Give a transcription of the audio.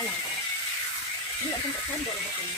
Alam ko. Hindi ako sa sando ba ko. Ay,